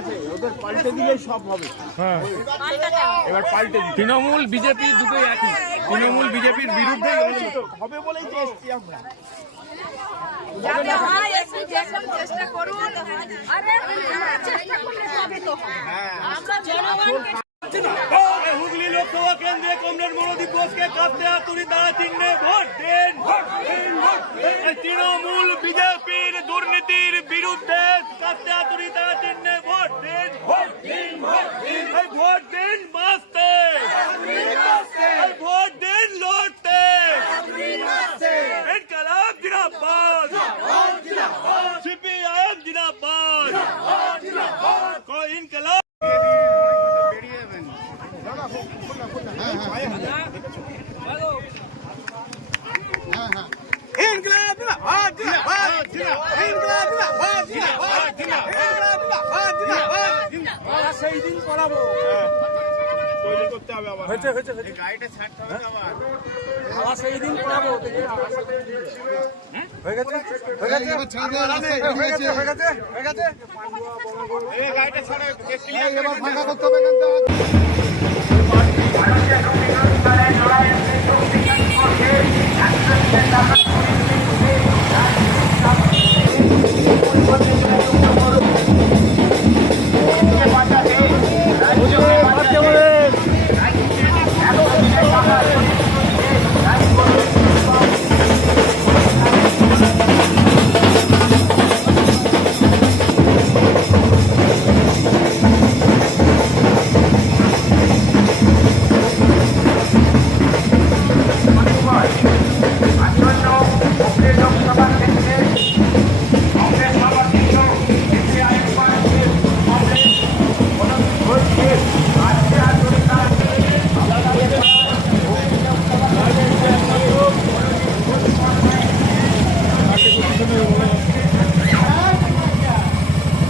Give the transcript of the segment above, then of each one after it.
আছে, ওদের পাল্টে দিলেই সব হবে। হ্যাঁ, এবার পাল্টে দিই। তৃণমূল বিজেপি দুটোই একই। তৃণমূল বিজেপির বিরুদ্ধে হবে বলেই তো এসছি আমরা। যাতে হয় একটু চেষ্টা করুন। আরে চেষ্টা করলে তবে তো হবে। আমরা জনগণকে হুগলি লোকসভা কেন্দ্রে কমরেড মনোদীপ ঘোষকে কাঁদতে হাতুড়ি তারা চিহ্নে ভোট দিন। তৃণমূল বিজেপির দুর্নীতির বিরুদ্ধে কাঁদতে হাতুড়ি তারা চিহ্নে ভোট দিন। ভোট দিন বাঁচতে, ভোট দিন লড়তে। ইনকলাব জিন্দাবাদ, সিপিআইএম জিন্দাবাদ, ইনকলাব। সেই দিন করাবো, তৈরি করতে হবে আবার। হয়েছে গাড়িটা ছাড়তে হবে আবার। আবার সেই দিন করাবো। হয়ে গেছে এই গাড়িটা ছাড়ে এবার ফাঁকা করতে হবে এখানটা।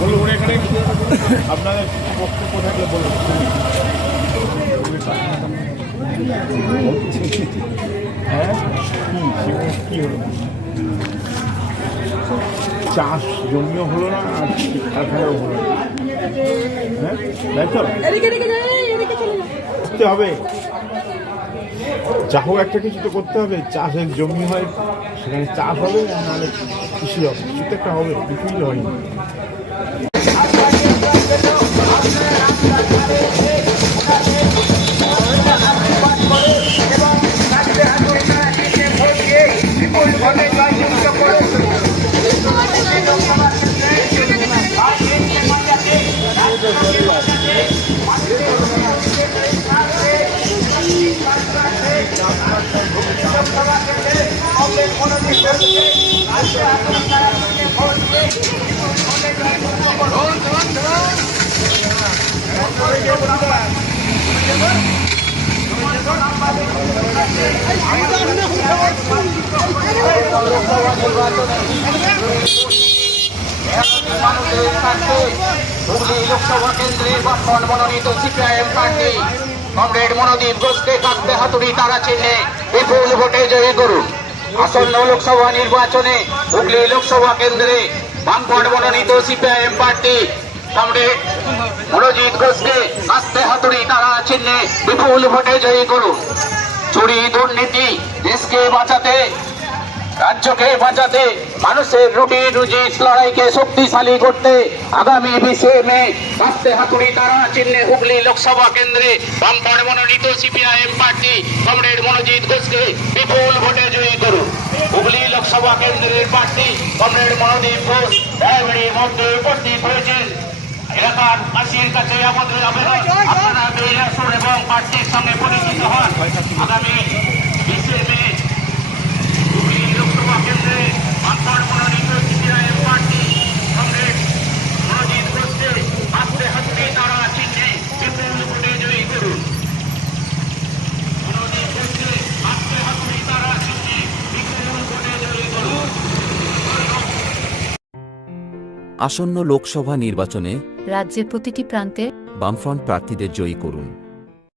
বলুন এখানে আপনাদের বক্তব্য থাকলে বলুন। হ্যাঁ, কি হলো? চাষ জমিও হলো না আর কারখানাও হলো না। হ্যাঁ, তাই তো করতে হবে, যা হোক একটা কিছু তো করতে হবে। চাষের জমি হয়, সেখানে চাষ হবে, আর নাহলে কৃষি হবে, কিছু তো একটা হবে, কিছুই হয়নি। হুগলি লোকসভা কেন্দ্রে বর্তমান মনোনীত সিপিআইএম প্রার্থী কমরেড মনোদীপ ঘোষকে কাঁদতে হাতুড়ি তারা চিহ্নে বিপুল ভোটে জয়ী করুন। আসন্ন লোকসভা নির্বাচনে হুগলি লোকসভা কেন্দ্রে বামফ্রন্ট মনোনীত সিপিআইএম প্রার্থী কমরেড মনোজিৎ ঘোষকে কাঁদতে হাতুড়ি তারা চিহ্নে বিপুল ভোটে জয়ী করুন। চুরি দুর্নীতি দেশকে বাঁচাতে, রাজ্যকে বাঁচাতে, মানুষের রুটি রুজি লড়াইকে শক্তিশালী করতে আগামী 20 মে কাঁদতে হাতুড়ি তারা চিহ্নে হুগলি লোকসভা কেন্দ্রে বামফ্রন্ট মনোনীত সিপিআইএম প্রার্থী কমরেড মনোজিৎ ঘোষকে বিপুল ভোটে জয়ী করুন। হুগলি লোকসভা কেন্দ্রের প্রার্থী কমরেড মনোদীপ ঘোষ রায়বাড়ির মধ্যে উপস্থিত হয়েছেন। এলাকার কাশির কাছে আমাদের আবেদন, আপনারা বেরিয়ে আসুন এবং প্রার্থীর সঙ্গে পরিচিত হন। আগামী 20 মে হুগলি লোকসভা কেন্দ্রে বামফ্রন্ট মনোনীত সিপিআইএম প্রার্থী কমরেড মনোজিৎ ঘোষকে কাঁদতে হাতুড়ি তারা চিহ্নে বিপুল ভোটে জয়ী করুন। মনোজিৎ ঘোষকে কাঁদতে হাতুড়ি তারা চিহ্নে বিপুল ভোটে জয়ী করুন। আসন্ন লোকসভা নির্বাচনে রাজ্যের প্রতিটি প্রান্তে বামফ্রন্ট প্রার্থীদের জয়ী করুন।